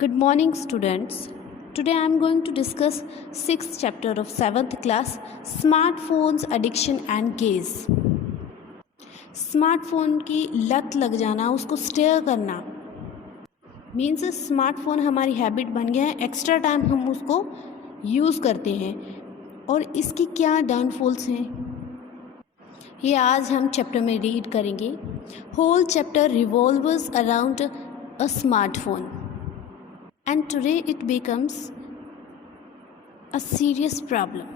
Good morning, students. Today I am going to discuss 6th chapter of 7th class, Smartphones, Addiction and Gaze. Smartphone की लत लग जाना, उसको stair करना means smartphone हमारी habit बन गया है। एक्स्ट्रा टाइम हम उसको यूज़ करते हैं और इसकी क्या डाउनफॉल्स हैं ये आज हम चैप्टर में रीड करेंगे। Whole chapter revolves around a smartphone and today it becomes a serious problem.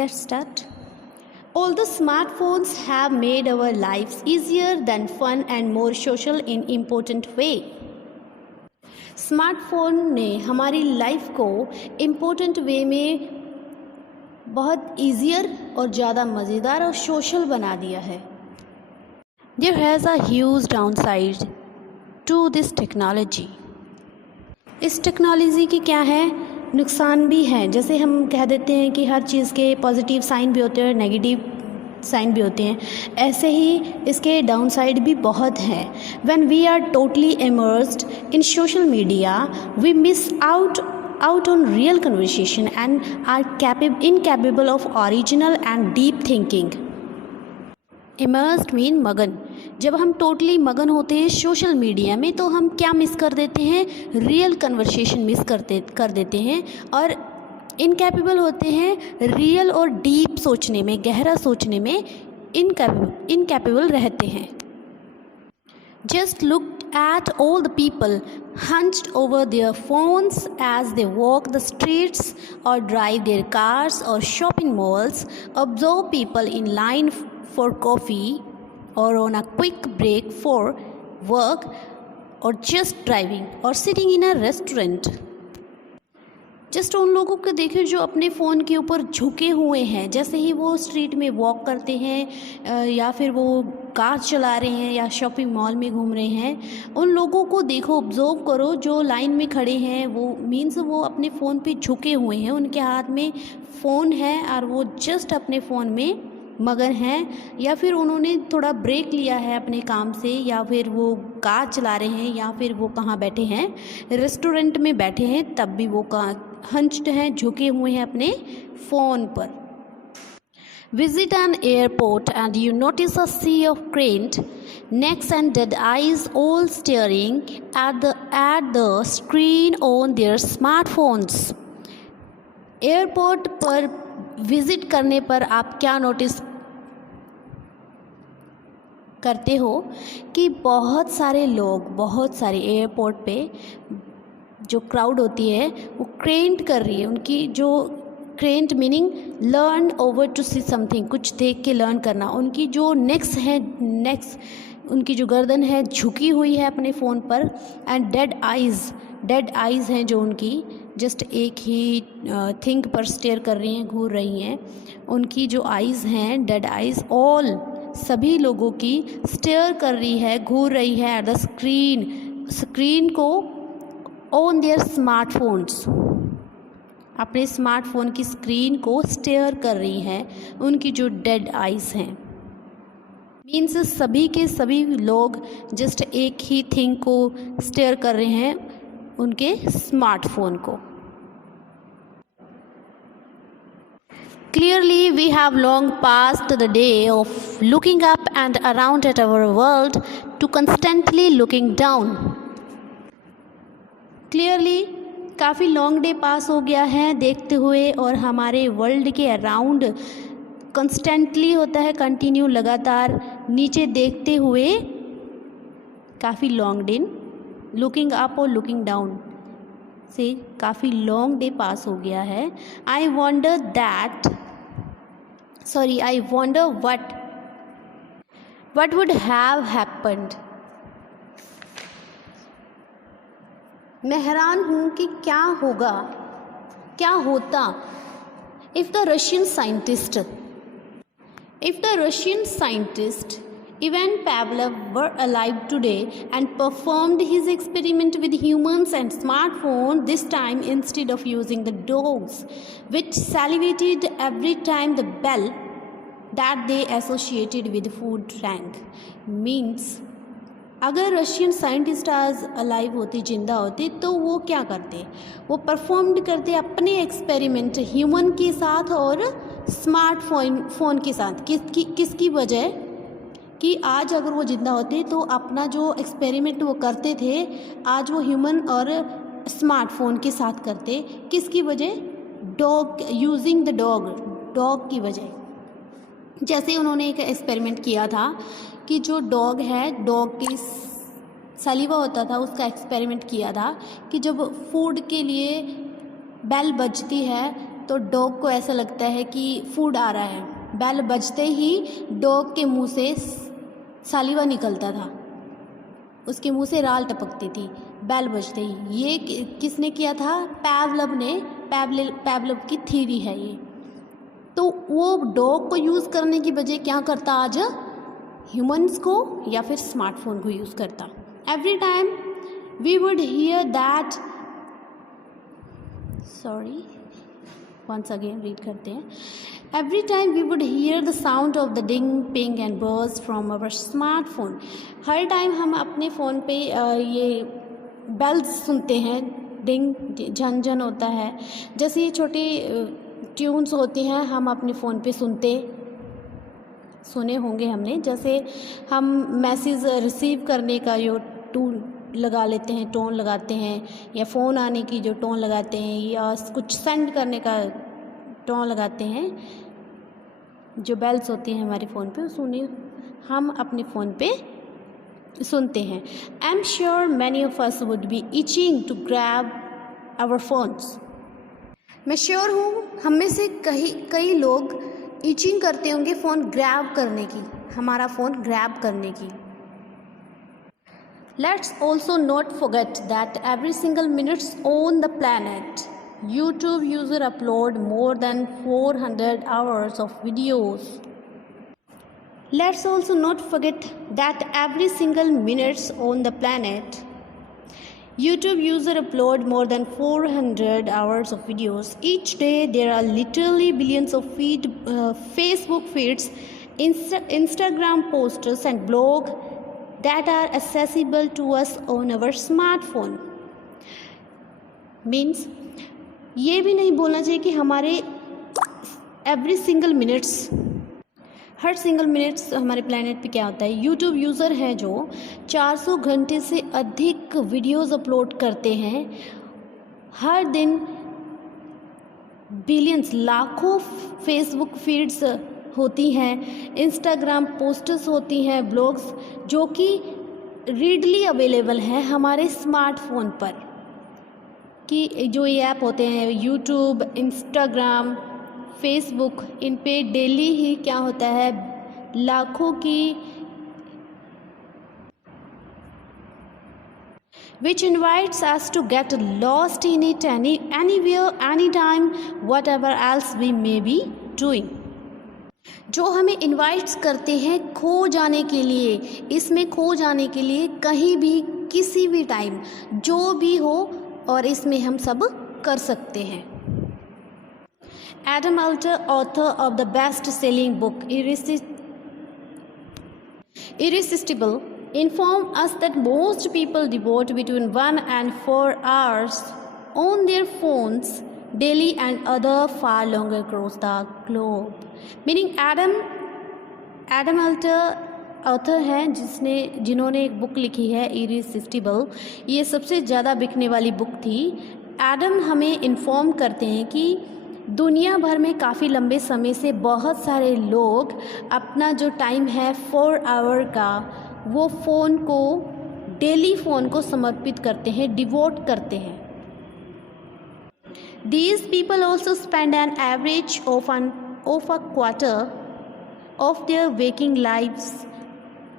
Let's start. Although smartphones have made our lives easier than fun and more social in important way, smartphone ने हमारी life को important वे में बहुत easier और ज़्यादा मज़ेदार और social बना दिया है। There has a huge downside to this technology. इस टेक्नोलॉजी की क्या है, नुकसान भी हैं। जैसे हम कह देते हैं कि हर चीज़ के पॉजिटिव साइन भी होते हैं और नेगेटिव साइन भी होते हैं, ऐसे ही इसके डाउन साइड भी बहुत हैं। When we are totally immersed in social media we miss out on real conversation and are incapable of original and deep thinking. Immersed mean मगन। जब हम टोटली मगन होते हैं सोशल मीडिया में तो हम क्या मिस कर देते हैं, रियल कन्वर्सेशन मिस कर देते हैं और इनकैपेबल होते हैं रियल और डीप सोचने में, गहरा सोचने में इनकैपेबल रहते हैं। Just look at all the people hunched over their phones as they walk the streets or drive their cars or shop in malls. Observe people in line for coffee or on a quick break for work or just driving or sitting in a restaurant. Just उन लोगों को देखें जो अपने phone के ऊपर झुके हुए हैं, जैसे ही वो स्ट्रीट में वॉक करते हैं या फिर वो कार चला रहे हैं या शॉपिंग मॉल में घूम रहे हैं। उन लोगों को देखो, ऑब्जर्व करो जो लाइन में खड़े हैं, वो मीन्स वो अपने फ़ोन पे झुके हुए हैं, उनके हाथ में फ़ोन है और वो जस्ट अपने फ़ोन में मगन हैं, या फिर उन्होंने थोड़ा ब्रेक लिया है अपने काम से, या फिर वो कार चला रहे हैं, या फिर वो कहाँ बैठे हैं, रेस्टोरेंट में बैठे हैं, तब भी वो हंच्ड हैं, झुके हुए हैं अपने फ़ोन पर। Visit an airport and you notice a sea of craned necks and dead eyes all staring at the screen on their smartphones. Airport पर विज़िट करने पर आप क्या नोटिस करते हो कि बहुत सारे एयरपोर्ट पे जो क्राउड होती है वो क्रेंट कर रही है। उनकी जो current meaning learn over to see something, कुछ देख के लर्न करना। उनकी जो नेक्स उनकी जो गर्दन है झुकी हुई है अपने फ़ोन पर। एंड डेड आइज़ हैं जो उनकी जस्ट एक ही थिंग पर स्टेयर कर रही हैं, घूर रही हैं। उनकी जो आइज़ हैं, डेड आइज़ ऑल सभी लोगों की स्टेयर कर रही है, घूर रही है एट द स्क्रीन को ऑन देयर स्मार्टफोन्स, अपने स्मार्टफोन की स्क्रीन को स्टेयर कर रही हैं उनकी जो डेड आइज़ हैं। मीन्स सभी के सभी लोग जस्ट एक ही थिंग को स्टेयर कर रहे हैं, उनके स्मार्टफोन को। Clearly, we have long passed the day of looking up and around at our world to constantly looking down. Clearly, काफ़ी लॉन्ग डे पास हो गया है देखते हुए और हमारे वर्ल्ड के अराउंड कंस्टेंटली होता है, कंटिन्यू लगातार नीचे देखते हुए। काफ़ी लॉन्ग डे, लुकिंग अप और लुकिंग डाउन से काफ़ी लॉन्ग डे पास हो गया है। आई wander what would have happened. मैं हैरान हूँ कि क्या होता if the Russian scientist Ivan Pavlov were alive today and performed his experiment with humans and smartphones, this time instead of using the dogs, which salivated every time the bell that they associated with food rang. Means अगर Russian scientist आज alive होते, जिंदा होते, तो वो क्या करते? वो परफॉर्म्ड करते अपने एक्सपेरिमेंट ह्यूमन के साथ और फ़ोन के साथ। किसकी वजह कि आज अगर वो ज़िंदा होते तो अपना जो एक्सपेरिमेंट वो करते थे, आज वो ह्यूमन और स्मार्टफोन के साथ करते। किसकी वजह? यूजिंग द डॉग की वजह। जैसे उन्होंने एक एक्सपेरिमेंट किया था कि जो डॉग है, डॉग की सलीवा होता था, उसका एक्सपेरिमेंट किया था कि जब फूड के लिए बेल बजती है तो डॉग को ऐसा लगता है कि फूड आ रहा है। बेल बजते ही डॉग के मुंह से सलीवा निकलता था, उसके मुंह से राल टपकती थी बेल बजते ही। ये किसने किया था? पैवलव ने। पैवलव की थ्योरी है ये। तो वो डॉग को यूज़ करने की बजाय क्या करता आज? ह्यूमंस को या फिर स्मार्टफोन को यूज़ करता। Every time we would hear that, sorry once again read करते हैं। Every time we would hear the sound of the ding ping and burrs from our smartphone. हर टाइम हम अपने फ़ोन पे ये बेल्स सुनते हैं, डिंग झन झन होता है। जैसे ये छोटे ट्यून्स होते हैं, हम अपने फ़ोन पे सुने होंगे हमने। जैसे हम मैसेज रिसीव करने का जो टून लगा लेते हैं, टोन लगाते हैं, या फ़ोन आने की जो टोन लगाते हैं, या कुछ सेंड करने का टोन लगाते हैं, जो बेल्स होती हैं हमारे फ़ोन पे, सुने हम अपने फ़ोन पे सुनते हैं। I am sure many of us would be itching to grab our phones. मैं श्योर हूँ हम में से कई लोग इचिंग करते होंगे फ़ोन ग्रैब करने की, हमारा फ़ोन ग्रैब करने की। Let's also not forget that every single minutes on the planet, YouTube user upload more than 400 hours of videos. Let's also not forget that every single minutes on the planet, YouTube user upload more than 400 hours of videos. Each day there are literally billions of Facebook feeds, Instagram posters and blog that are accessible to us on our smartphone. Means ये भी नहीं बोलना चाहिए कि हमारे every single minutes, हर single minutes हमारे planet पे क्या होता है। यूट्यूब यूज़र हैं जो 400 घंटे से अधिक वीडियोस अपलोड करते हैं हर दिन। बिलियंस, लाखों फेसबुक फीड्स होती हैं, इंस्टाग्राम पोस्ट्स होती हैं, ब्लॉग्स जो कि रीडली अवेलेबल हैं हमारे स्मार्टफोन पर। कि जो ये ऐप होते हैं यूट्यूब, इंस्टाग्राम, फेसबुक, इन पे डेली ही क्या होता है, लाखों की which invites us to get lost in it anywhere, anytime, whatever else we may be doing. जो हमें इनवाइट्स करते हैं खो जाने के लिए, इसमें खो जाने के लिए कहीं भी, किसी भी टाइम, जो भी हो, और इसमें हम सब कर सकते हैं। Adam Alter, author of the best-selling book Irresistible, informed us that most people devote between 1 and 4 hours on their phones daily and other far longer across the globe. Meaning Adam Alter author हैं जिन्होंने एक book लिखी है इरिसिस्टिबल। ये सबसे ज़्यादा बिकने वाली बुक थी। एडम हमें इन्फॉर्म करते हैं कि दुनिया भर में काफ़ी लंबे समय से बहुत सारे लोग अपना जो टाइम है 4 आवर का, वो डेली फ़ोन को समर्पित करते हैं, डिवोट करते हैं। These people also spend an average of a quarter of their waking lives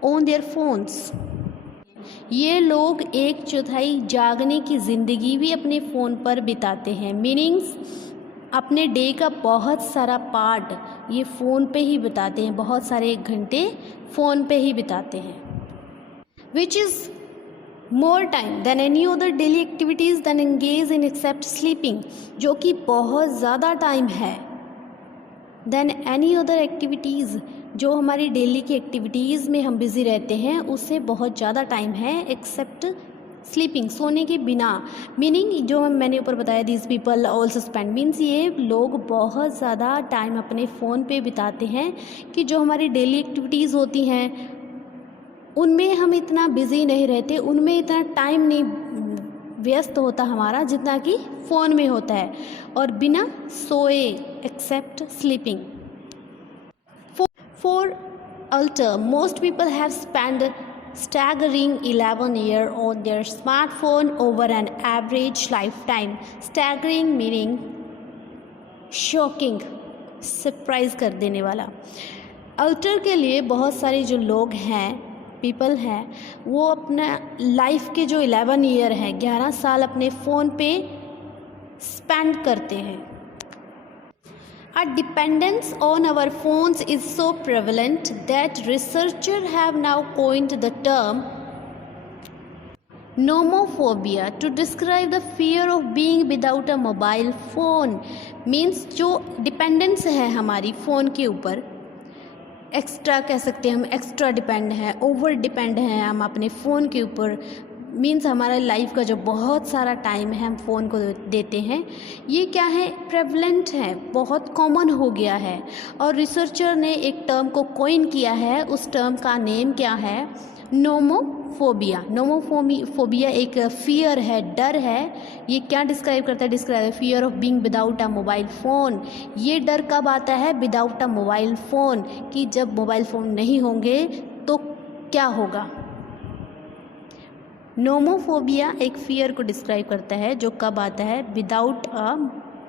on their phones. ये लोग 1/4 जागने की ज़िंदगी भी अपने फ़ोन पर बिताते हैं। मीनिंग्स अपने डे का बहुत सारा पार्ट ये फ़ोन पे ही बिताते हैं, बहुत सारे घंटे फ़ोन पे ही बिताते हैं। Which is more time than any other daily activities than engage in except sleeping, जो कि बहुत ज़्यादा टाइम है than any other activities जो हमारी डेली की एक्टिविटीज़ में हम बिज़ी रहते हैं उससे बहुत ज़्यादा टाइम है एक्सेप्ट स्लीपिंग, सोने के बिना। मीनिंग जो मैंने ऊपर बताया these people also spend, means ये लोग बहुत ज़्यादा टाइम अपने फ़ोन पे बिताते हैं कि जो हमारी डेली एक्टिविटीज़ होती हैं उनमें हम इतना बिज़ी नहीं रहते, उनमें इतना टाइम नहीं व्यस्त होता हमारा जितना कि फ़ोन में होता है, और बिना सोए except sleeping. For alter, most people have spent staggering 11 years on their smartphone over an average lifetime. Staggering meaning shocking, surprise कर देने वाला। अल्टर के लिए बहुत सारे जो लोग हैं, पीपल हैं, वो अपना लाइफ के जो 11 ईयर हैं, 11 साल अपने फ़ोन पे स्पेंड करते हैं। Our dependence on our phones is so prevalent that researchers have now coined the term nomophobia to describe the fear of being without a mobile phone. Means जो dependence है हमारी phone के ऊपर, extra कह सकते हैं हम, एक्स्ट्रा डिपेंड है, ओवर डिपेंड हैं हम अपने फ़ोन के ऊपर। मीन्स हमारा लाइफ का जो बहुत सारा टाइम है हम फ़ोन को देते हैं, ये क्या है, प्रेवलेंट है, बहुत कॉमन हो गया है। और रिसर्चर ने एक टर्म को कॉइन किया है, उस टर्म का नेम क्या है, नोमोफोबिया। नोमोफोबिया एक फियर है, डर है। ये क्या डिस्क्राइब करता है, describe fear of being without a mobile phone. ये डर कब आता है, विदाउट अ मोबाइल फ़ोन, कि जब मोबाइल फ़ोन नहीं होंगे तो क्या होगा। नोमोफोबिया एक फियर को डिस्क्राइब करता है जो कब आता है, without a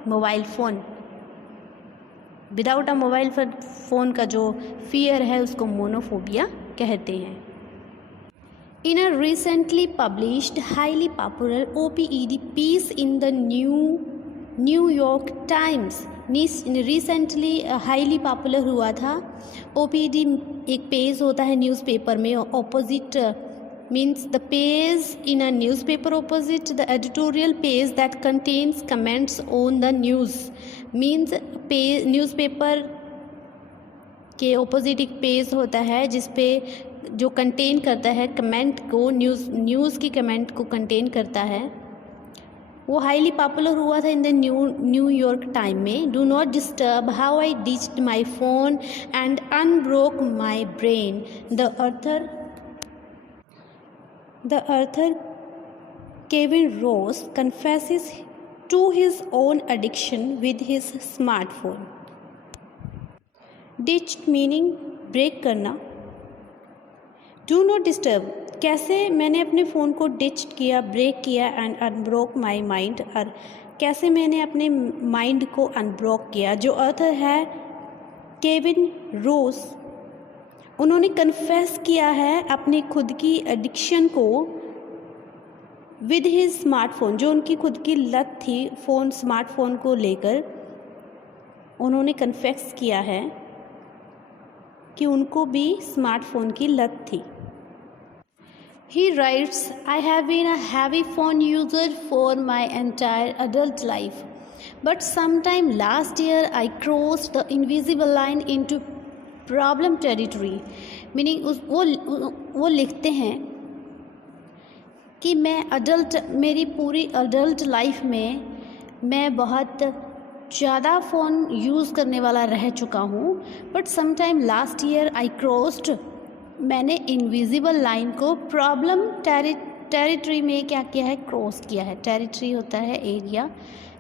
mobile phone. Without a mobile phone का जो फियर है उसको मोनोफोबिया कहते हैं। In a recently published, highly popular OPED piece in the New York Times, recently highly popular हुआ था। OPED एक पेज होता है न्यूज़पेपर में, opposite means the page in a newspaper opposite the editorial page that contains comments on the news. means newspaper के opposite एक page होता है जिस पे जो कंटेन करता है कमेंट को, न्यूज़ की कमेंट को कंटेन करता है। वो हाईली पॉपुलर हुआ था इन द न्यूयॉर्क टाइम में। Do not disturb how I ditched my phone and unbroke my brain. The author Kevin Rose confesses to his own addiction with his smartphone. Ditched meaning break करना। Do not disturb, कैसे मैंने अपने phone को ditched किया, break किया, and unbroke my mind, और कैसे मैंने अपने माइंड को अनब्रोक किया। जो ऑथर है केविन रोज, उन्होंने कन्फेस किया है अपनी खुद की एडिक्शन को विद हिज स्मार्टफोन, जो उनकी खुद की लत थी फ़ोन, स्मार्टफोन को लेकर उन्होंने कन्फेस किया है कि उनको भी स्मार्टफोन की लत थी। He writes, I have been a heavy phone user for my entire adult life, but sometime last year I crossed the invisible line into problem territory. Meaning वो लिखते हैं कि मेरी पूरी अडल्ट लाइफ में मैं बहुत ज़्यादा फ़ोन यूज़ करने वाला रह चुका हूँ, but sometime last year I crossed, मैंने इनविजिबल लाइन को प्रॉब्लम टेरिटरी में क्या किया है, क्रॉस किया है। टेरिटरी होता है एरिया,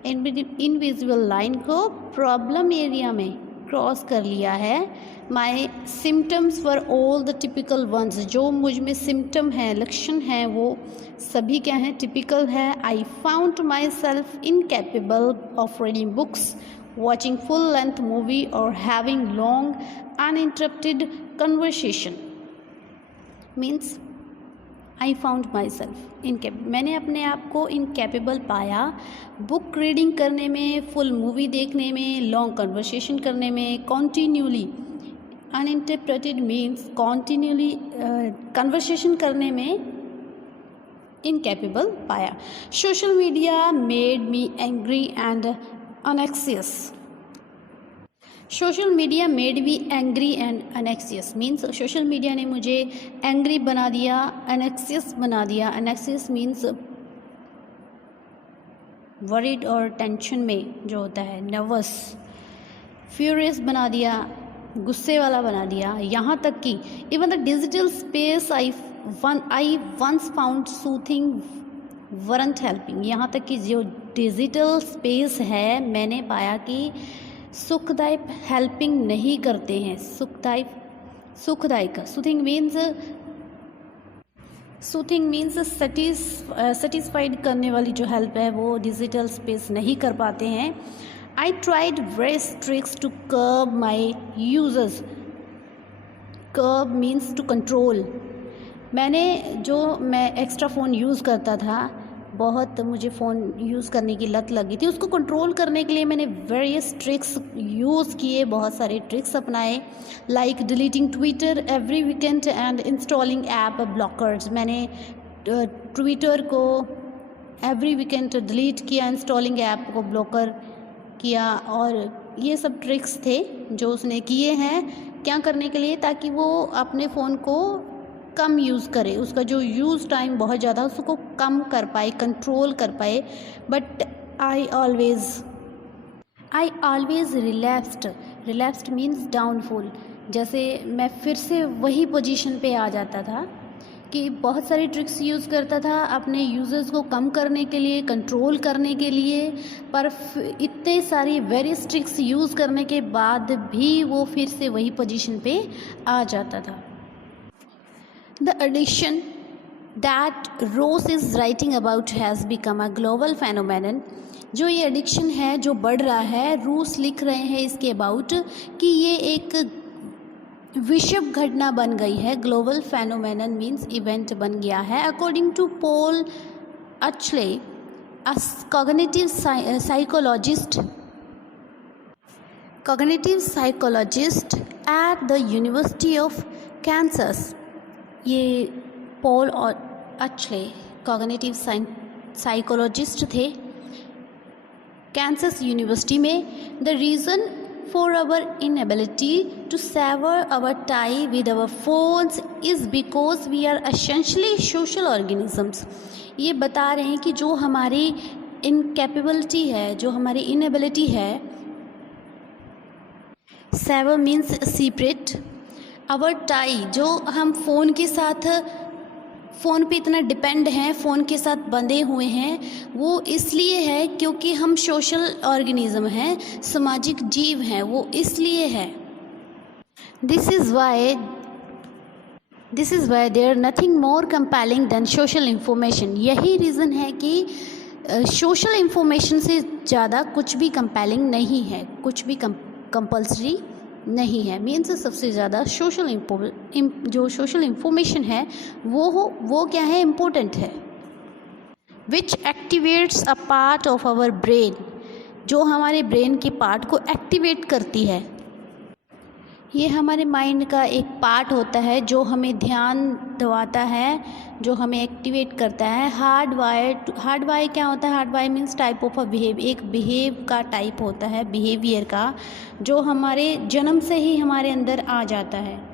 इनविजिबल लाइन को प्रॉब्लम एरिया में क्रॉस कर लिया है। My symptoms were all the typical ones, जो मुझ में सिम्टम हैं, लक्षण हैं, वो सभी क्या हैं, टिपिकल है। I found myself incapable of reading books, watching full length movie और having long uninterrupted conversation. Means I found myself incapable, मैंने अपने आप को इनकेपेबल पाया बुक रीडिंग करने में, फुल मूवी देखने में, लॉन्ग कन्वर्सेशन करने में, कॉन्टीन्यूली। अनइंटरप्रेटेड मीन्स कॉन्टीन्यूली कन्वर्सेशन करने में इनकेपेबल पाया। Social media made me angry and anxious. Social media made me angry and anxious means social media ने मुझे एंग्री बना दिया, अनेक्सियस बना दिया। अनेक्सियस मीन्स वरीड और टेंशन में जो होता है, नर्वस। फ्यूरियस बना दिया, गुस्से वाला बना दिया। यहाँ तक कि even the digital space I once found soothing weren't helping. यहाँ तक कि जो डिजिटल स्पेस है मैंने पाया कि सुखदायक हेल्पिंग नहीं करते हैं। सुखदायक सूथिंग मीन्स सेटिस्फाइड करने वाली जो हेल्प है वो डिजिटल स्पेस नहीं कर पाते हैं। I tried various tricks to curb my users. Curb means to control. मैं एक्स्ट्रा फ़ोन यूज़ करता था, बहुत मुझे फ़ोन यूज़ करने की लत लगी थी, उसको कंट्रोल करने के लिए मैंने वेरियस ट्रिक्स यूज़ किए, बहुत सारे ट्रिक्स अपनाए, like deleting Twitter every weekend and installing app blockers. मैंने ट्विटर को एवरी वीकेंड डिलीट किया, इंस्टॉलिंग ऐप को ब्लॉकर किया, और ये सब ट्रिक्स थे जो उसने किए हैं क्या करने के लिए, ताकि वो अपने फ़ोन को कम यूज़ करे, उसका जो यूज़ टाइम बहुत ज़्यादा उसको कम कर पाए, कंट्रोल कर पाए। But I always relapsed means downfall. जैसे मैं फिर से वही पोजीशन पे आ जाता था कि बहुत सारी ट्रिक्स यूज़ करता था अपने यूज़र्स को कम करने के लिए, कंट्रोल करने के लिए, पर इतने सारी वेरियस ट्रिक्स यूज़ करने के बाद भी वो फिर से वही पोजीशन पे आ जाता था। The addiction that Rose is writing about has become a global phenomenon। जो ये एडिक्शन है जो बढ़ रहा है, रूस लिख रहे हैं इसके अबाउट कि ये एक विश्व घटना बन गई है। ग्लोबल फेनोमेनन मीन्स इवेंट बन गया है। According to Paul Atchley, a cognitive psychologist at the university of Kansas. ये पॉल और अचले कॉग्निटिव साइकोलॉजिस्ट थे कैंसस यूनिवर्सिटी में। The reason for our inability to sever our tie with our phones is because we are essentially social organisms. ये बता रहे हैं कि जो हमारी इनकैपेबिलिटी है, जो हमारी इनएबिलिटी है, sever means separate, our tie जो हम फ़ोन पे इतना डिपेंड हैं, फ़ोन के साथ बंधे हुए हैं, वो इसलिए है क्योंकि हम सोशल ऑर्गेनिज्म हैं, सामाजिक जीव हैं, वो इसलिए है। This is why there nothing more compelling than social information. यही रीज़न है कि सोशल इंफॉर्मेशन से ज़्यादा कुछ भी कंपेलिंग नहीं है, कुछ भी कंपल्सरी नहीं है। मीन्स सबसे ज़्यादा जो सोशल इंफॉर्मेशन है वो क्या है, इम्पोर्टेंट है। Which activates a part of our brain, जो हमारे ब्रेन के पार्ट को एक्टिवेट करती है। ये हमारे माइंड का एक पार्ट होता है जो हमें ध्यान दिलाता है, जो हमें एक्टिवेट करता है। हार्ड वायर क्या होता है? Hard wire means type of a एक बिहेव का टाइप होता है, बिहेवियर का, जो हमारे जन्म से ही हमारे अंदर आ जाता है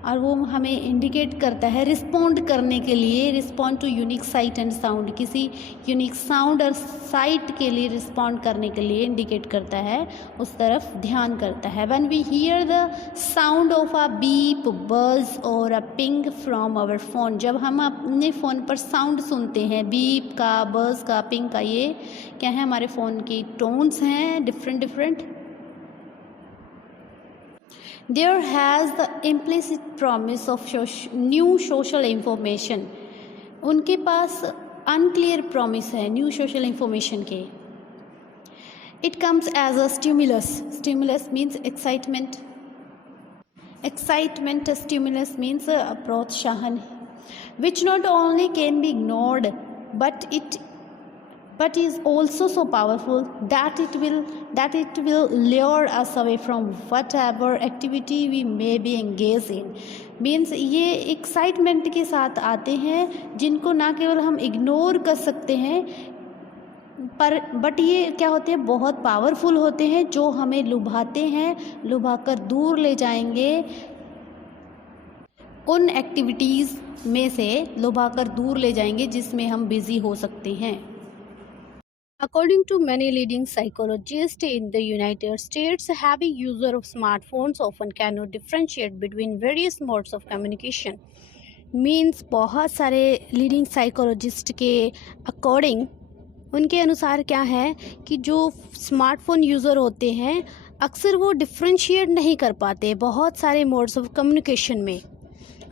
और वो हमें इंडिकेट करता है रिस्पॉन्ड करने के लिए, respond to unique sight and sound, किसी यूनिक साउंड और साइट के लिए रिस्पॉन्ड करने के लिए इंडिकेट करता है, उस तरफ ध्यान करता है। When we hear the sound of a beep, buzz और a ping from our phone, जब हम अपने फ़ोन पर साउंड सुनते हैं, बीप का, बज़ का, पिंग का, ये क्या है, हमारे फ़ोन की टोन्स हैं different. There has the implicit promise of new social information। उनके पास unclear promise है न्यू सोशल इंफॉर्मेशन के। It comes as a stimulus। Stimulus means excitement। Stimulus means प्रोत्साहन, which not only can be ignored but is also so powerful that it will lure us away from whatever activity we may be engaged in। Means ये excitement के साथ आते हैं जिनको ना केवल हम इग्नोर कर सकते हैं, बट ये क्या होते हैं, बहुत पावरफुल होते हैं, जो हमें लुभाते हैं, लुभाकर दूर ले जाएंगे उन एक्टिविटीज़ में से, लुभाकर दूर ले जाएंगे जिसमें हम बिज़ी हो सकते हैं। According to many leading psychologists in the United States, heavy user of smartphones often cannot differentiate between various modes of communication. Means बहुत सारे लीडिंग साइकोलॉजिस्ट के अकॉर्डिंग, उनके अनुसार क्या है कि जो स्मार्टफोन यूज़र होते हैं अक्सर वो डिफ्रेंशिएट नहीं कर पाते बहुत सारे मोड्स ऑफ कम्युनिकेशन में।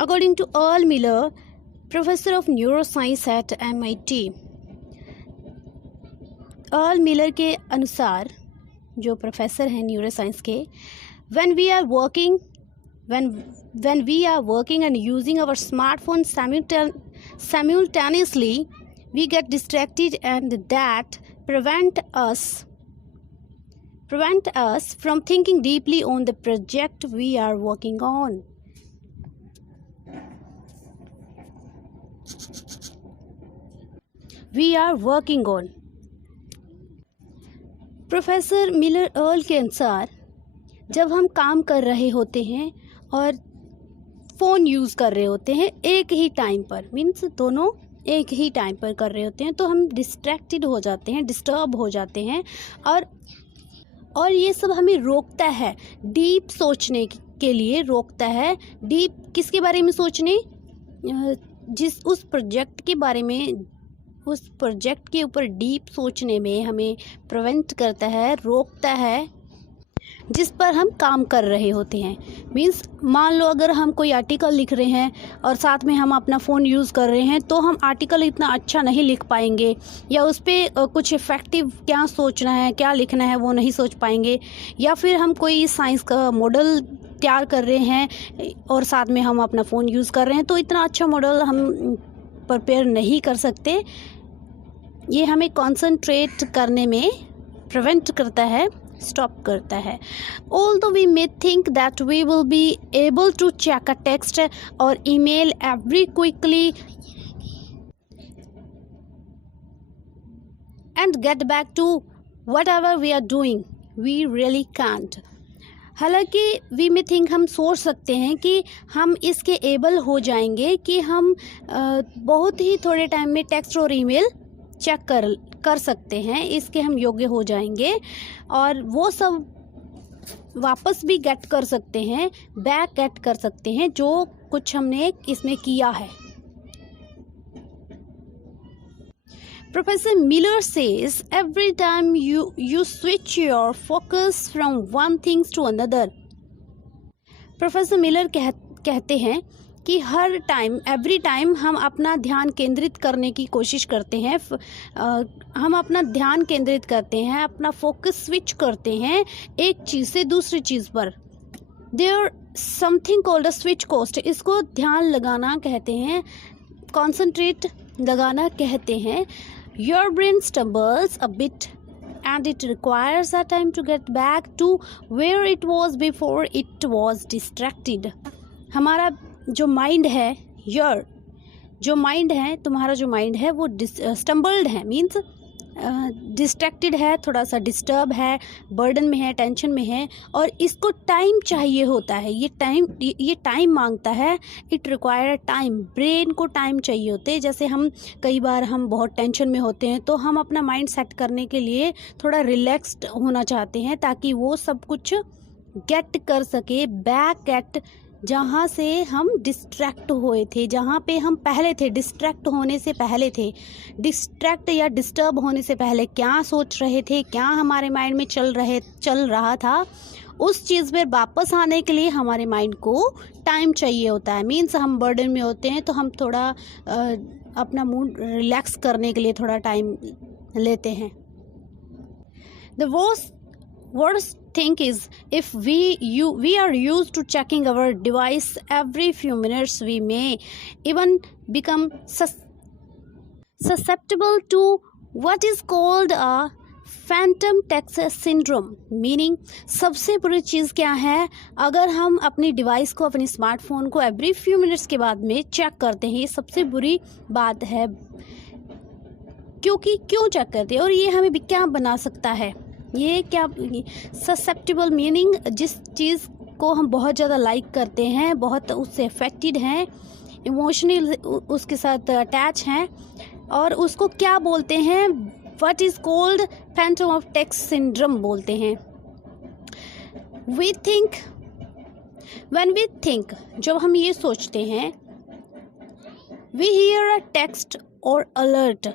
According to Earl Miller, professor of neuroscience at MIT, Earl Miller के अनुसार, जो प्रोफेसर हैं न्यूरोसाइंस के, when we are working and using our smartphone simultaneously, we get distracted, and that prevent us from thinking deeply on the project we are working on. Professor Miller earl के अनुसार, जब हम काम कर रहे होते हैं और फ़ोन यूज़ कर रहे होते हैं एक ही टाइम पर, मीन्स दोनों एक ही टाइम पर कर रहे होते हैं, तो हम डिस्ट्रैक्टेड हो जाते हैं, डिस्टर्ब हो जाते हैं, और ये सब हमें रोकता है, डीप सोचने के लिए रोकता है। डीप किसके बारे में सोचने, उस प्रोजेक्ट के बारे में, उस प्रोजेक्ट के ऊपर डीप सोचने में हमें प्रिवेंट करता है, रोकता है, जिस पर हम काम कर रहे होते हैं। मीन्स मान लो अगर हम कोई आर्टिकल लिख रहे हैं और साथ में हम अपना फ़ोन यूज़ कर रहे हैं, तो हम आर्टिकल इतना अच्छा नहीं लिख पाएंगे, या उस पर कुछ इफ़ेक्टिव क्या सोचना है, क्या लिखना है वो नहीं सोच पाएंगे। या फिर हम कोई साइंस का मॉडल तैयार कर रहे हैं और साथ में हम अपना फ़ोन यूज़ कर रहे हैं, तो इतना अच्छा मॉडल हम प्रिपेयर नहीं कर सकते। ये हमें कंसंट्रेट करने में प्रिवेंट करता है, स्टॉप करता है। Although we may think that we will be able to check a text or email very quickly and get back to whatever we are doing, we really can't. हालांकि we में think, हम सोच सकते हैं कि हम इसके एबल हो जाएंगे कि हम बहुत ही थोड़े टाइम में टेक्स्ट और ईमेल चेक कर सकते हैं, इसके हम योग्य हो जाएंगे, और वो सब वापस भी गेट कर सकते हैं, बैक गेट कर सकते हैं जो कुछ हमने इसमें किया है। Professor Miller says every time you switch your focus from one thing to another. Professor Miller कहते हैं कि हर टाइम, एवरी टाइम हम अपना ध्यान केंद्रित करने की कोशिश करते हैं, हम अपना ध्यान केंद्रित करते हैं, अपना फोकस स्विच करते हैं एक चीज़ से दूसरी चीज़ पर। There something called a switch cost, इसको ध्यान लगाना कहते हैं, कॉन्सेंट्रेट लगाना कहते हैं। Your brain stumbles a bit and it requires a time to get back to where it was before it was distracted. हमारा जो माइंड है, जो माइंड है, तुम्हारा जो माइंड है वो स्टम्बल्ड है, मीन्स डिस्ट्रैक्टेड है, थोड़ा सा डिस्टर्ब है, बर्डन में है, टेंशन में है, और इसको टाइम चाहिए होता है, ये टाइम मांगता है। इट रिक्वायर टाइम, ब्रेन को टाइम चाहिए होते हैं। जैसे हम कई बार हम बहुत टेंशन में होते हैं, तो हम अपना माइंड सेट करने के लिए थोड़ा रिलैक्स्ड होना चाहते हैं, ताकि वो सब कुछ गेट कर सके, बैक गेट, जहाँ से हम डिस्ट्रैक्ट हुए थे, जहाँ पे हम पहले थे, डिस्ट्रैक्ट होने से पहले थे, डिस्ट्रैक्ट या डिस्टर्ब होने से पहले क्या सोच रहे थे, क्या हमारे माइंड में चल रहा था, उस चीज़ पर वापस आने के लिए हमारे माइंड को टाइम चाहिए होता है। मीन्स हम बर्डन में होते हैं, तो हम थोड़ा अपना मूड रिलैक्स करने के लिए थोड़ा टाइम लेते हैं। The worst thing is if we are used to checking our device every few minutes, we may even become susceptible to what is called a phantom text syndrome, meaning सबसे बुरी चीज़ क्या है, अगर हम अपनी डिवाइस को, अपने स्मार्टफोन को एवरी फ्यू मिनट्स के बाद में चेक करते हैं, ये सबसे बुरी बात है। क्योंकि क्यों चेक करते हैं और ये हमें भी क्या बना सकता है, ये क्या ससेप्टिबल मीनिंग जिस चीज़ को हम बहुत ज़्यादा लाइक करते हैं, बहुत उससे अफेक्टेड हैं, इमोशनल उसके साथ अटैच हैं, और उसको क्या बोलते हैं, what is called phantom of text syndrome बोलते हैं। We think, when we think, जब हम ये सोचते हैं, we hear a text or alert,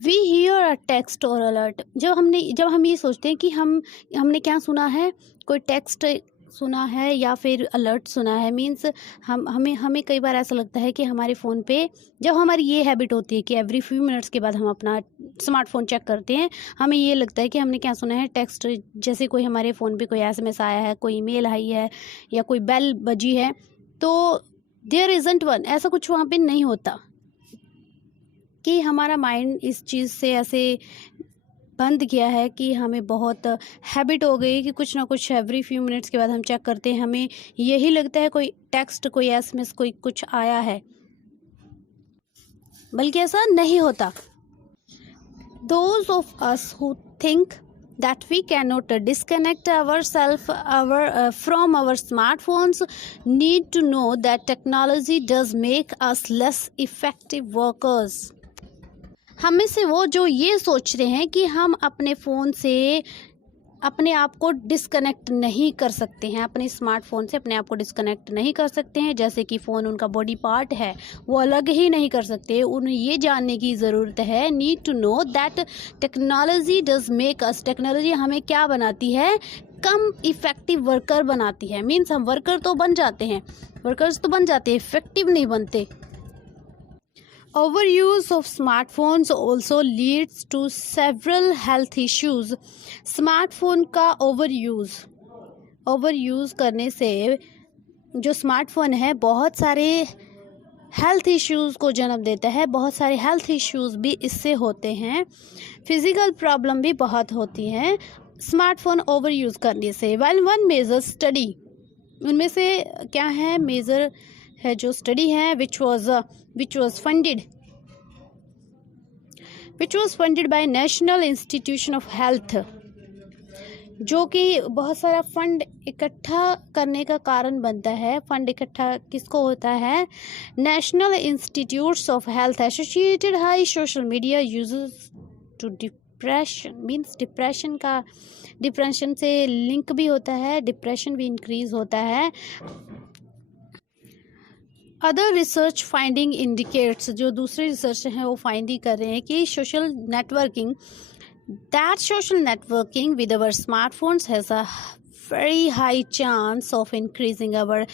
we hear a text or alert, जब हम ये सोचते हैं कि हमने क्या सुना है, कोई टेक्स्ट सुना है या फिर अलर्ट सुना है, मीन्स हमें कई बार ऐसा लगता है कि हमारे फ़ोन पे, जब हमारी ये हैबिट होती है कि एवरी फ्यू मिनट्स के बाद हम अपना स्मार्टफोन चेक करते हैं, हमें ये लगता है कि हमने क्या सुना है, टेक्स्ट, जैसे कोई हमारे फ़ोन पे कोई SMS आया है, कोई ईमेल आई है या कोई बेल बजी है, तो देयर इज़ंट वन, ऐसा कुछ वहाँ पे नहीं होता कि हमारा माइंड इस चीज़ से ऐसे बंद किया है कि हमें बहुत हैबिट हो गई कि कुछ ना कुछ एवरी फ्यू मिनट्स के बाद हम चेक करते हैं, हमें यही लगता है कोई टेक्स्ट, कोई SMS, कोई कुछ आया है, बल्कि ऐसा नहीं होता। Those of us who think that we cannot disconnect ourselves from our smartphones need to know that technology does make us less effective workers. हम में से वो जो ये सोच रहे हैं कि हम अपने फ़ोन से अपने आप को डिस्कनेक्ट नहीं कर सकते हैं, अपने स्मार्टफोन से अपने आप को डिस्कनेक्ट नहीं कर सकते हैं, जैसे कि फ़ोन उनका बॉडी पार्ट है, वो अलग ही नहीं कर सकते, उन्हें ये जानने की ज़रूरत है, need to know that technology does make us, technology हमें क्या बनाती है, कम इफ़ेक्टिव वर्कर बनाती है। मीन्स हम वर्कर तो बन जाते हैं, वर्कर्स तो बन जाते हैं, इफ़ेक्टिव नहीं बनते। Overuse of smartphones also leads to several health issues. Smartphone का ओवरयूज़ करने से जो स्मार्टफोन है बहुत सारे हेल्थ इश्यूज़ को जन्म देता है, बहुत सारे हेल्थ इश्यूज़ भी इससे होते हैं, फिज़िकल प्रॉब्लम भी बहुत होती हैं स्मार्टफोन ओवरयूज़ करने से। वन मेजर स्टडी, उनमें से क्या है, मेजर है जो स्टडी है which was funded by National Institution of Health, जो कि बहुत सारा फंड इकट्ठा करने का कारण बनता है। फंड इकट्ठा किसको होता है, national institutes of health associated high social media uses to depression, means depression से लिंक भी होता है, डिप्रेशन भी इंक्रीज होता है। अदर रिसर्च फाइंडिंग इंडिकेट्स, जो दूसरे रिसर्च हैं वो फाइंड ही कर रहे हैं कि social networking with our smartphones has a very high chance of increasing our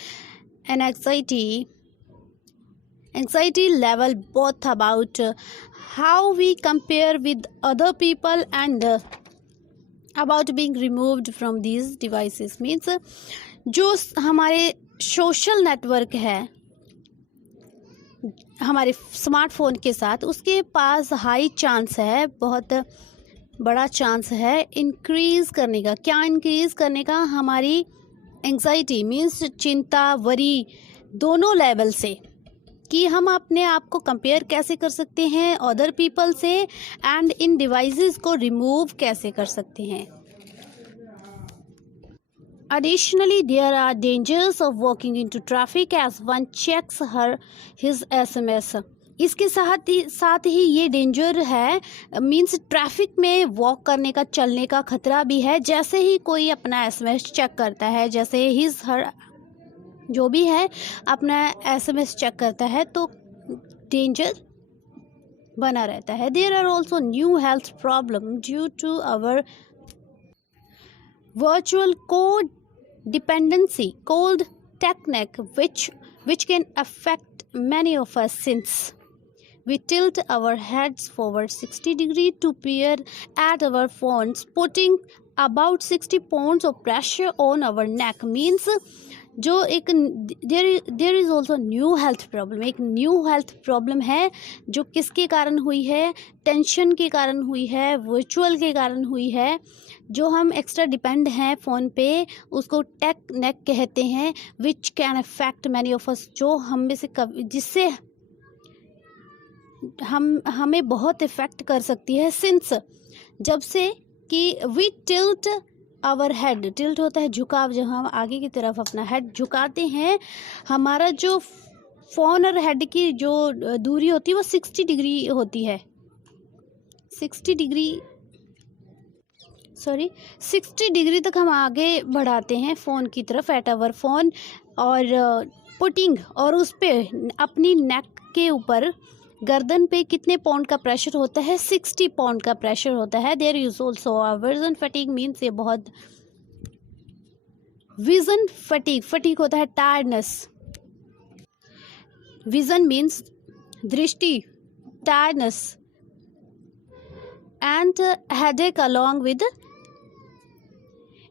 anxiety level, both about how we compare with other people and about being removed from these devices. Means जो हमारे social network है हमारे smartphone के साथ, उसके पास high chance है, बहुत बड़ा चांस है इंक्रीज़ करने का। क्या इंक्रीज़ करने का, हमारी एंग्जाइटी मीन्स चिंता, वरी, दोनों लेवल से, कि हम अपने आप को कंपेयर कैसे कर सकते हैं अदर पीपल से, एंड इन डिवाइसेस को रिमूव कैसे कर सकते हैं। Additionally, there are dangers of walking into traffic as one checks his SMS. इसके साथ ही ये डेंजर है, मीन्स ट्रैफिक में वॉक करने का, चलने का खतरा भी है। जैसे ही कोई अपना SMS चेक करता है, जैसे हिज हर जो भी है अपना SMS चेक करता है, तो डेंजर बना रहता है। There are also new health problems due to our virtual codependency called technique, which can affect many of us since we tilt our heads forward 60 degrees to peer at our phones, putting about 60 pounds of pressure on our neck. Means जो एक there is also new health problem, एक new health problem है जो किसके कारण हुई है, tension के कारण हुई है, वर्चुअल के कारण हुई है। जो हम एक्स्ट्रा डिपेंड हैं फ़ोन पे, उसको टेक नेक कहते हैं, which can affect many of अस, जो हम में से जिससे हमें बहुत इफ़ेक्ट कर सकती है, सिंस जब से कि we tilt our head, tilt होता है झुकाव, जब हम आगे की तरफ अपना हेड झुकाते हैं, हमारा जो फ़ोन और हेड की जो दूरी होती है वो 60 डिग्री होती है, 60 डिग्री तक हम आगे बढ़ाते हैं फ़ोन की तरफ, एट आवर फ़ोन, और पुटिंग, और उस पे अपनी नेक के ऊपर, गर्दन पे कितने पाउंड का प्रेशर होता है, 60 पाउंड का प्रेशर होता है। There is also a vision fatigue, means ये बहुत, विजन फटीग, फटीग होता है टायर्डनेस, विजन मीन्स दृष्टि, tiredness, and headache along with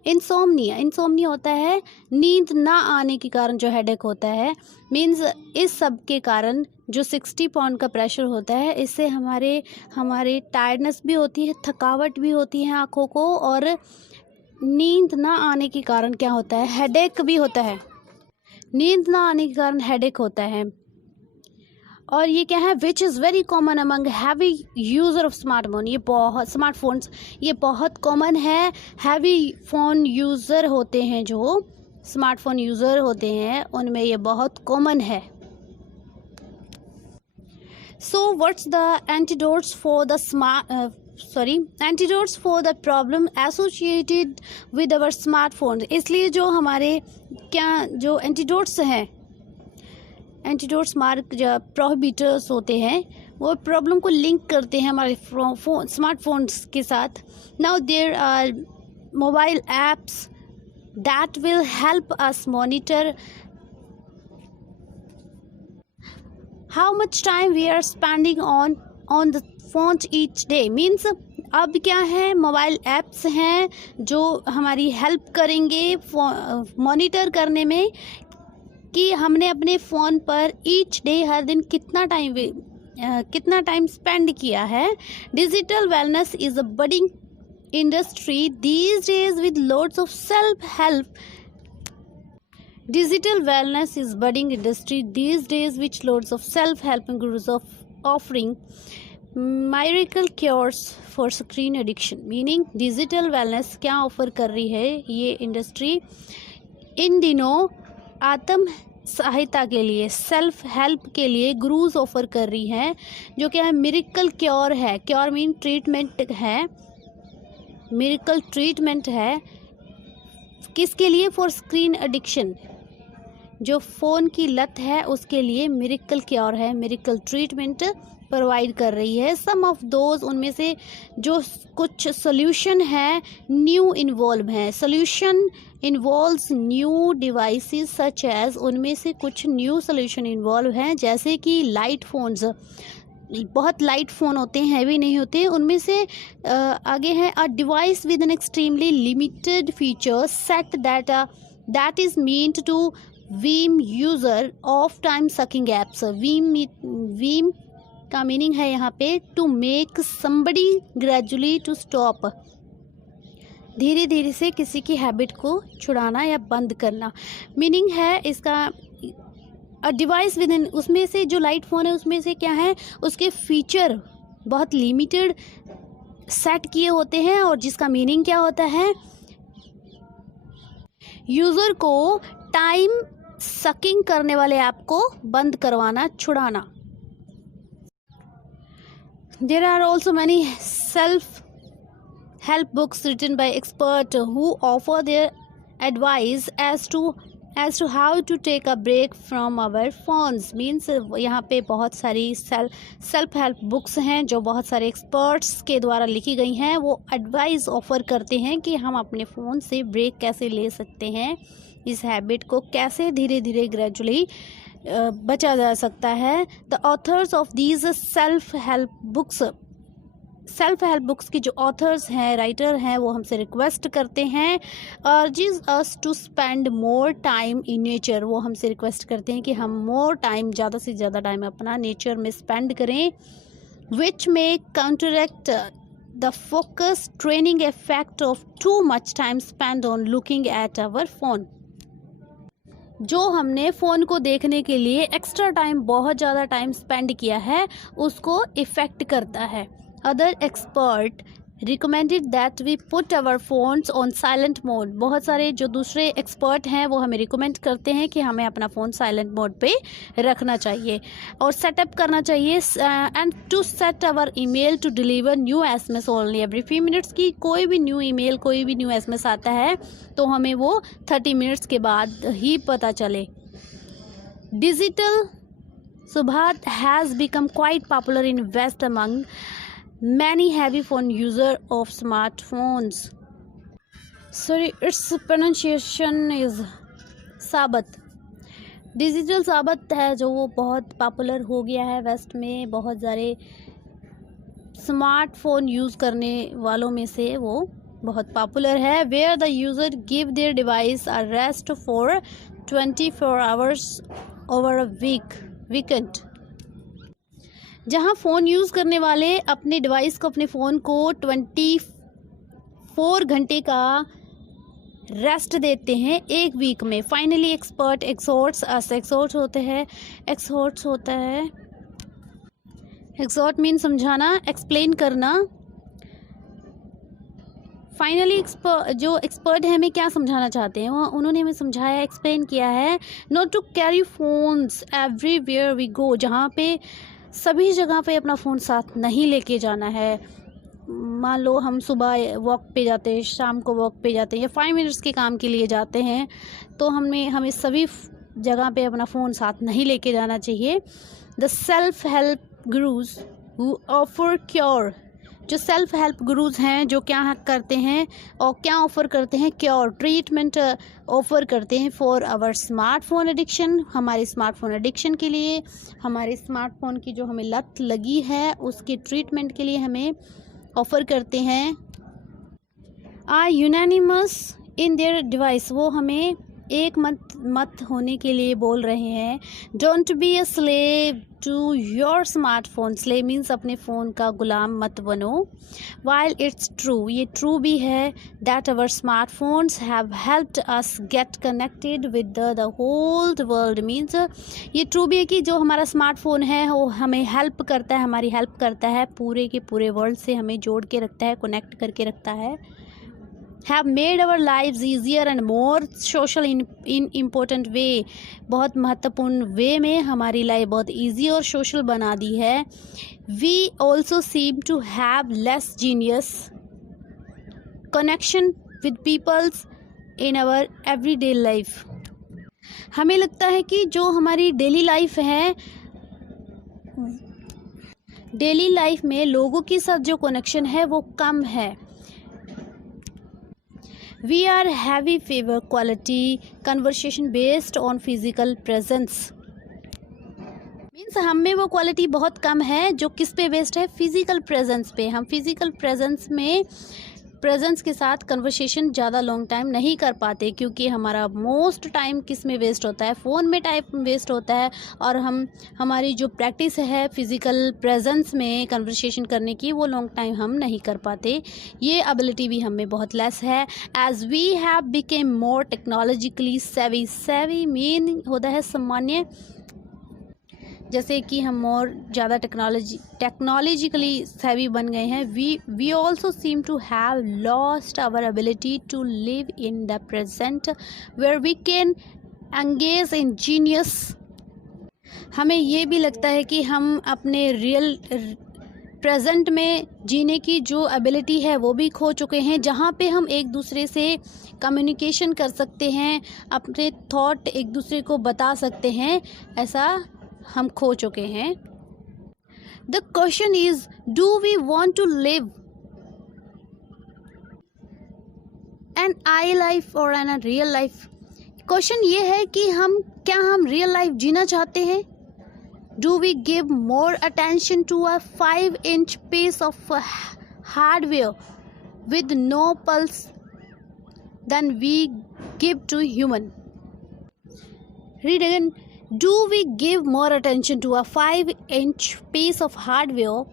insomnia. Insomnia होता है नींद ना आने के कारण जो हेडेक होता है, मीन्स इस सब के कारण जो 60 पाउंड का प्रेशर होता है, इससे हमारे टायर्डनेस भी होती है, थकावट भी होती है आँखों को, और नींद ना आने के कारण क्या होता है, हेडेक भी होता है, नींद ना आने के कारण हेडेक होता है। और ये क्या है, which is very common among heavy user of smartphone, ये बहुत कॉमन है। हैवी फ़ोन यूज़र होते हैं, जो स्मार्टफोन यूज़र होते हैं, उनमें ये बहुत कॉमन है। So what's the antidotes for the antidotes for the problem associated with our smartphone. इसलिए जो हमारे जो एंटीडोट्स हैं, एंटीडोट्स मार्क जो प्रोहिबिटर्स होते हैं, वो प्रॉब्लम को लिंक करते हैं हमारे स्मार्टफोन्स के साथ। Now there are mobile apps that will help us monitor how much time we are spending on the phone each day. Means अब क्या है, मोबाइल ऐप्स हैं जो हमारी हेल्प करेंगे मॉनिटर करने में कि हमने अपने फ़ोन पर ईच डे, हर दिन कितना टाइम स्पेंड किया है। Digital wellness is a budding industry these days with loads of self help. Digital wellness is budding industry these days which loads of self-help gurus of offering miracle cures for screen addiction। Meaning digital wellness क्या offer कर रही है ये industry in दिनों आत्म सहायता के लिए, सेल्फ हेल्प के लिए गुरुज ऑफर कर रही है, जो क्या है, मिरेकल क्योर है। क्योर मीन ट्रीटमेंट है, मिरेकल ट्रीटमेंट है किसके लिए, फॉर स्क्रीन एडिक्शन, जो फ़ोन की लत है उसके लिए मिरेकल क्योर है, मिरेकल ट्रीटमेंट प्रोवाइड कर रही है। सम ऑफ दोज, उनमें से जो कुछ सोल्यूशन है न्यू इन्वॉल्व हैं, solution involves new devices such as, उनमें से कुछ न्यू सोल्यूशन इन्वॉल्व हैं जैसे कि लाइट फोन्स, बहुत लाइट फ़ोन होते हैं, हैवी नहीं होते। उनमें से आगे है a device with an extremely limited features set that is meant to wean user of time sucking apps. Wean का मीनिंग है यहाँ पे to make somebody gradually to stop, धीरे धीरे से किसी की हैबिट को छुड़ाना या बंद करना। मीनिंग है इसका डिवाइस विद इन, उसमें से जो लाइट फ़ोन है उसमें से क्या है, उसके फीचर बहुत लिमिटेड सेट किए होते हैं, और जिसका मीनिंग क्या होता है, यूज़र को टाइम सकिंग करने वाले ऐप को बंद करवाना, छुड़ाना। There are also many self-help books written by experts who offer their advice as to how to take a break from our phones। Means यहाँ पे बहुत सारी सेल्फ हेल्प बुक्स हैं जो बहुत सारे एक्सपर्ट्स के द्वारा लिखी गई हैं। वो एडवाइस ऑफ़र करते हैं कि हम अपने फ़ोन से ब्रेक कैसे ले सकते हैं, इस हैबिट को कैसे धीरे धीरे ग्रेजुअली बचा जा सकता है। The author's of these self help books की जो ऑथर्स हैं, राइटर हैं, वो हमसे रिक्वेस्ट करते हैं urges us to spend more time in nature. वो हमसे रिक्वेस्ट करते हैं कि हम मोर टाइम, ज़्यादा से ज़्यादा टाइम अपना नेचर में स्पेंड करें, विच में counteract the focus training effect of too much time spend on looking at our phone. जो हमने फ़ोन को देखने के लिए एक्स्ट्रा टाइम, बहुत ज़्यादा टाइम स्पेंड किया है, उसको इफ़ेक्ट करता है। Other expert recommended that we put our phones on silent mode. बहुत सारे जो दूसरे एक्सपर्ट हैं वो हमें रिकमेंड करते हैं कि हमें अपना फ़ोन साइलेंट मोड पे रखना चाहिए और सेटअप करना चाहिए। And to set our email to deliver new SMS only every few minutes की कोई भी न्यू ईमेल, कोई भी न्यू एसएमएस आता है तो हमें वो 30 मिनट्स के बाद ही पता चले। Digital Subhat has become quite popular in West among many heavy phone user of smartphones. Sorry, its pronunciation is साबत। डिजिटल साबत है जो वो बहुत पॉपुलर हो गया है वेस्ट में। बहुत सारे स्मार्टफोन यूज़ करने वालों में से वो बहुत पॉपुलर है। Where the user give their device a rest for 24 hours over a weekend. जहाँ फ़ोन यूज़ करने वाले अपने डिवाइस को, अपने फ़ोन को 24 घंटे का रेस्ट देते हैं एक वीक में। फाइनली एक्सपर्ट एक्सहॉर्ट्स होता है एक्सहॉर्ट मीन समझाना, एक्सप्लेन करना। फाइनली जो एक्सपर्ट है हमें क्या समझाना चाहते हैं, वो उन्होंने हमें समझाया, एक्सप्लेन किया है। Not to carry phones everywhere we go, जहाँ पे सभी जगह पे अपना फ़ोन साथ नहीं लेके जाना है। मान लो हम सुबह वॉक पे जाते हैं, शाम को वॉक पे जाते हैं, या 5 मिनट्स के काम के लिए जाते हैं, तो हमें सभी जगह पे अपना फ़ोन साथ नहीं लेके जाना चाहिए। The self help gurus who offer cure, जो सेल्फ हेल्प गुरुज हैं जो क्या करते हैं और क्या ऑफ़र करते हैं, क्योर ट्रीटमेंट ऑफ़र करते हैं फॉर आवर स्मार्टफोन एडिक्शन, हमारे स्मार्टफोन एडिक्शन के लिए, हमारे स्मार्टफोन की जो हमें लत लगी है उसके ट्रीटमेंट के लिए हमें ऑफ़र करते हैं। Are unanimous in their device, वो हमें एक मत होने के लिए बोल रहे हैं। Don't be a slave to your smartphone, slave means अपने फ़ोन का गुलाम मत बनो। वाइल इट्स ट्रू, ये ट्रू भी है, that our smartphones have helped us get connected with the whole world, means ये ट्रू भी है कि जो हमारा स्मार्टफोन है वो हमें हेल्प करता है, हमारी हेल्प करता है, पूरे के पूरे वर्ल्ड से हमें जोड़ के रखता है, कनेक्ट करके रखता है। have made our lives easier and more social in important way, बहुत महत्वपूर्ण वे में हमारी लाइफ बहुत ईजी और सोशल बना दी है। We also seem to have less genius connection with peoples in our everyday life. हमें लगता है कि जो हमारी डेली लाइफ है, डेली लाइफ में लोगों के साथ जो कनेक्शन है वो कम है। We are heavy favor quality conversation based on physical presence, means हम में वो क्वालिटी बहुत कम है जो किस पे बेस्ड है, फिजिकल प्रेजेंस पे। हम फिजिकल प्रेजेंस के साथ कन्वर्सेशन ज़्यादा लॉन्ग टाइम नहीं कर पाते, क्योंकि हमारा मोस्ट टाइम किस में वेस्ट होता है, फ़ोन में टाइम वेस्ट होता है, और हमारी जो प्रैक्टिस है फिज़िकल प्रेजेंस में कन्वर्सेशन करने की, वो लॉन्ग टाइम हम नहीं कर पाते। ये एबिलिटी भी हम में बहुत लेस है। As we have become more technologically savvy mean होता है सामान्य, जैसे कि हम और ज़्यादा टेक्नोलॉजिकली सेवी बन गए हैं। We also seem to have lost our ability to live in the present where we can engage in genius. हमें ये भी लगता है कि हम अपने रियल प्रेजेंट में जीने की जो एबिलिटी है वो भी खो चुके हैं, जहाँ पे हम एक दूसरे से कम्युनिकेशन कर सकते हैं, अपने थॉट एक दूसरे को बता सकते हैं, ऐसा हम खो चुके हैं। The question is, do we want to live an I life or an real life? Question ये है कि क्या हम रियल लाइफ जीना चाहते हैं? Do we give more attention to a 5-inch piece of hardware with no pulse than we give to human? Read again. Do we give more attention to a 5-inch piece of hardware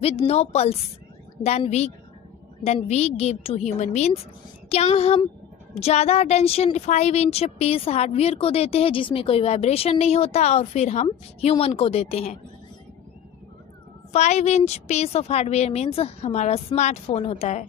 with no pulse than we give to human? Means क्या हम ज़्यादा attention 5 inch piece hardware को देते हैं जिसमें कोई vibration नहीं होता, और फिर हम ह्यूमन को देते हैं। 5 inch piece of hardware means हमारा स्मार्टफोन होता है।